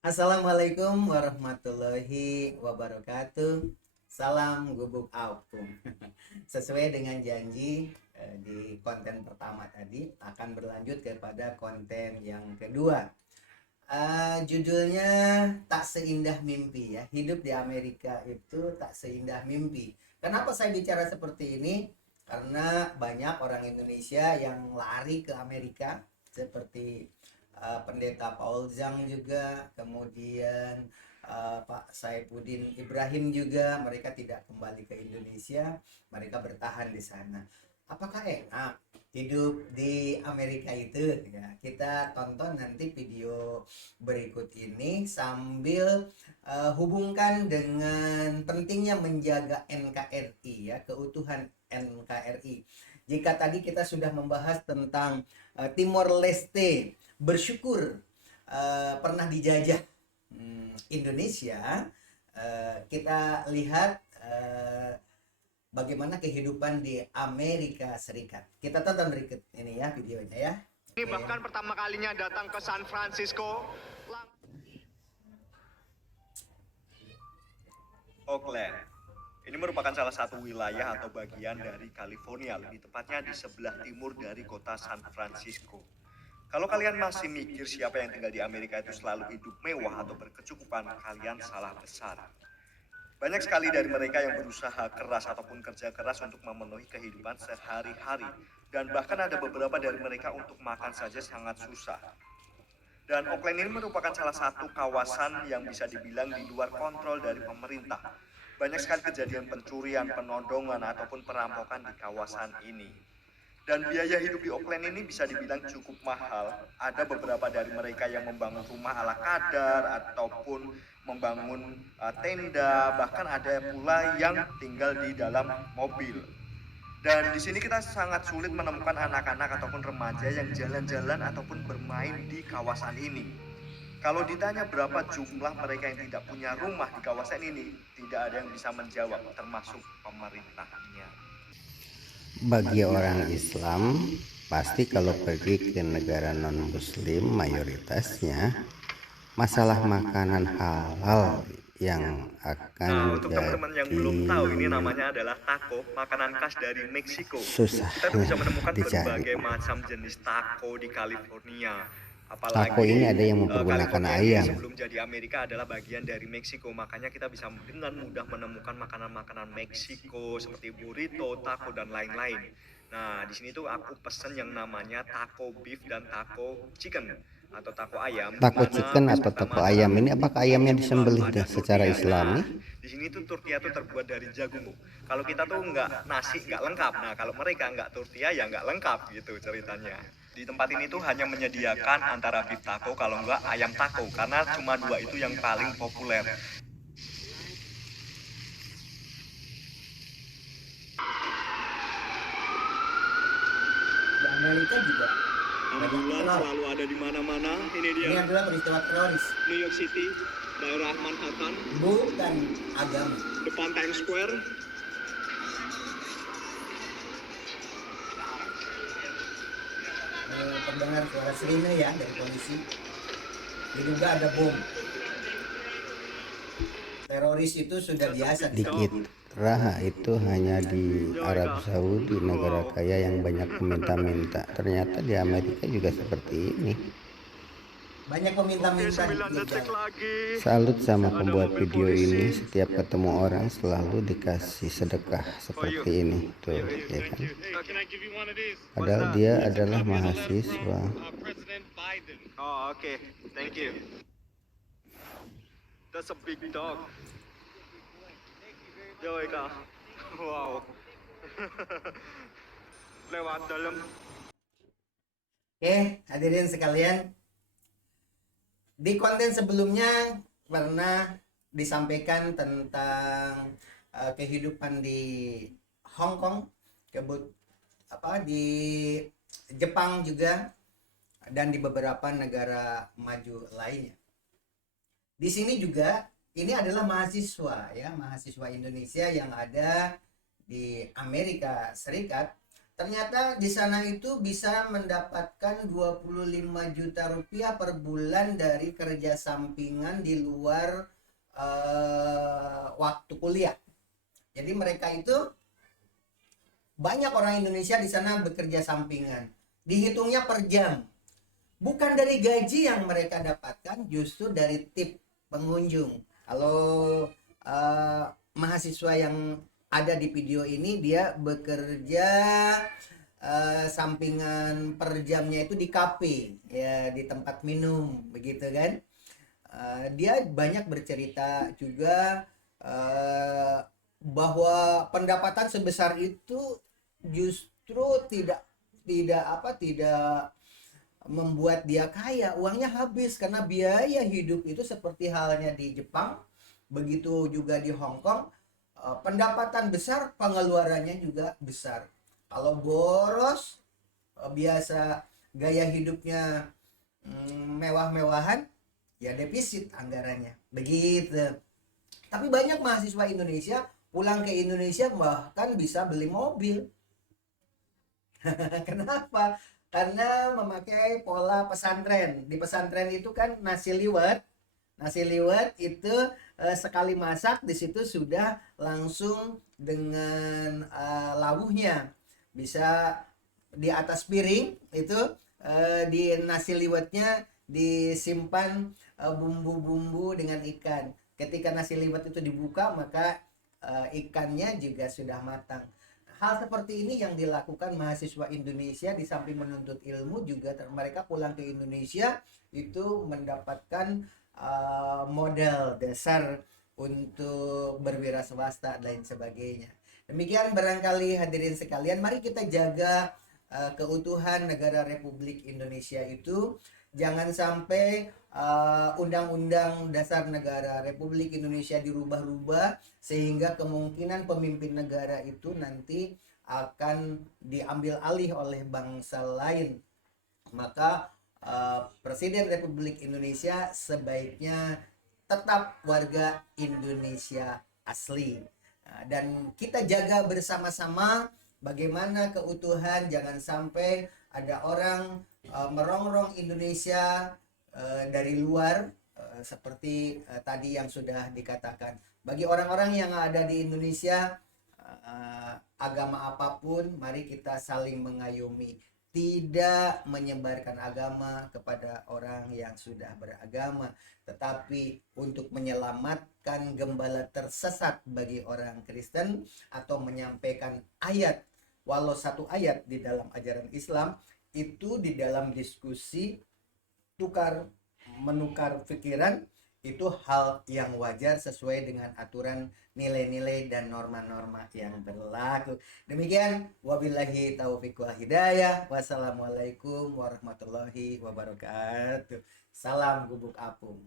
Assalamualaikum warahmatullahi wabarakatuh. Salam gubuk apung. Sesuai dengan janji di konten pertama tadi akan berlanjut kepada konten yang kedua. Judulnya tak seindah mimpi ya. Hidup di Amerika itu tak seindah mimpi. Kenapa saya bicara seperti ini? Karena banyak orang Indonesia yang lari ke Amerika seperti Pendeta Paul Zhang juga, kemudian Pak Saifuddin Ibrahim juga, mereka tidak kembali ke Indonesia, mereka bertahan di sana. Apakah enak hidup di Amerika itu ya? Kita tonton nanti video berikut ini sambil hubungkan dengan pentingnya menjaga NKRI ya, keutuhan NKRI. Jika tadi kita sudah membahas tentang Timor Leste bersyukur pernah dijajah Indonesia, kita lihat bagaimana kehidupan di Amerika Serikat. Kita tonton berikut ini ya videonya ya. Ini bahkan pertama kalinya datang ke San Francisco. Oakland. Ini merupakan salah satu wilayah atau bagian dari California, lebih tepatnya di sebelah timur dari kota San Francisco. Kalau kalian masih mikir siapa yang tinggal di Amerika itu selalu hidup mewah atau berkecukupan, kalian salah besar. Banyak sekali dari mereka yang berusaha keras ataupun kerja keras untuk memenuhi kehidupan sehari-hari. Dan bahkan ada beberapa dari mereka untuk makan saja sangat susah. Dan Oakland ini merupakan salah satu kawasan yang bisa dibilang di luar kontrol dari pemerintah. Banyak sekali kejadian pencurian, penodongan, ataupun perampokan di kawasan ini. Dan biaya hidup di Oakland ini bisa dibilang cukup mahal. Ada beberapa dari mereka yang membangun rumah ala kadar ataupun membangun tenda, bahkan ada pula yang tinggal di dalam mobil. Dan di sini kita sangat sulit menemukan anak-anak ataupun remaja yang jalan-jalan ataupun bermain di kawasan ini. Kalau ditanya berapa jumlah mereka yang tidak punya rumah di kawasan ini, tidak ada yang bisa menjawab, termasuk pemerintahnya. Bagi orang Islam, pasti kalau pergi ke negara non-muslim mayoritasnya, masalah makanan halal yang akan Untuk teman-teman yang belum tahu, ini jadi namanya adalah taco, makanan khas dari Meksiko. susah Kita bisa menemukan dicari. berbagai macam jenis taco di California. Taco ini ada yang mempergunakan California ayam. ini sebelum jadi Amerika adalah bagian dari Meksiko, makanya kita bisa dengan mudah menemukan makanan-makanan Meksiko seperti burrito, taco dan lain-lain. Nah, di sini tuh aku pesen yang namanya taco beef dan taco chicken atau taco ayam. Taco chicken atau taco ayam ini apakah ayamnya disembelih secara Islami? Di sini tuh tortilla tuh terbuat dari jagung. Kalau kita tuh nggak nasi nggak lengkap. Nah, kalau mereka nggak tortilla ya nggak lengkap gitu ceritanya. Di tempat ini tuh hanya menyediakan antara beef taco kalau nggak ayam taco karena cuma dua itu yang paling populer. Di Amerika juga Ambulan selalu ada di mana-mana. Ini dia. ini adalah peristiwa teroris, New York City, daerah Manhattan, bukan agama. depan Times Square. Terdengar suara sirine ya dari polisi. Diduga ada bom. Teroris itu sudah biasa di sana. Dikit Raha itu hanya di Arab Saudi, negara kaya yang banyak meminta-minta. Ternyata di Amerika juga seperti ini. Banyak peminta-minta di 9 pinggir detik jalan. lagi. Salut sama pembuat video ini, setiap ketemu orang selalu dikasih sedekah seperti ini tuh, ya kan? Padahal dia adalah mahasiswa. President Biden. Oh, okay. Thank you. That's a big dog. Yo, Eka. Wow. Lewat dalam. Oke, hadirin sekalian, di konten sebelumnya pernah disampaikan tentang kehidupan di Hong Kong, di Jepang juga, dan di beberapa negara maju lainnya. Di sini juga ini adalah mahasiswa ya, mahasiswa Indonesia yang ada di Amerika Serikat, ternyata di sana itu bisa mendapatkan 25 juta rupiah per bulan dari kerja sampingan di luar waktu kuliah. Jadi mereka itu banyak orang Indonesia di sana bekerja sampingan. Dihitungnya per jam. Bukan dari gaji yang mereka dapatkan, justru dari tip pengunjung. Kalau mahasiswa yang ada di video ini, dia bekerja sampingan per jamnya itu di kafe, ya di tempat minum, begitu kan. Dia banyak bercerita juga bahwa pendapatan sebesar itu justru tidak membuat dia kaya. Uangnya habis karena biaya hidup itu seperti halnya di Jepang, begitu juga di Hong Kong. Pendapatan besar, pengeluarannya juga besar. Kalau boros, biasa gaya hidupnya mewah-mewahan, ya defisit anggarannya, begitu. Tapi banyak mahasiswa Indonesia pulang ke Indonesia bahkan bisa beli mobil. Kenapa? Karena memakai pola pesantren. Di pesantren itu kan nasi liwet. Nasi liwet itu sekali masak di situ sudah langsung dengan lawuhnya. Bisa di atas piring itu di nasi liwetnya disimpan bumbu-bumbu dengan ikan. Ketika nasi liwet itu dibuka, maka ikannya juga sudah matang. Hal seperti ini yang dilakukan mahasiswa Indonesia di samping menuntut ilmu, juga mereka pulang ke Indonesia itu mendapatkan modal dasar untuk berwira swasta dan lain sebagainya. Demikian barangkali hadirin sekalian, mari kita jaga keutuhan negara Republik Indonesia itu. Jangan sampai Undang-Undang Dasar Negara Republik Indonesia dirubah-rubah sehingga kemungkinan pemimpin negara itu nanti akan diambil alih oleh bangsa lain. Maka Presiden Republik Indonesia sebaiknya tetap warga Indonesia asli. Dan kita jaga bersama-sama bagaimana keutuhan, jangan sampai ada orang merongrong Indonesia dari luar, seperti tadi yang sudah dikatakan. Bagi orang-orang yang ada di Indonesia, agama apapun, mari kita saling mengayomi, tidak menyebarkan agama kepada orang yang sudah beragama, tetapi untuk menyelamatkan gembala tersesat bagi orang Kristen, atau menyampaikan ayat, walau satu ayat di dalam ajaran Islam, itu di dalam diskusi menukar pikiran, itu hal yang wajar sesuai dengan aturan nilai-nilai dan norma-norma yang berlaku. Demikian, wabillahi taufiq wal hidayah. Wassalamualaikum warahmatullahi wabarakatuh. Salam gubuk apung.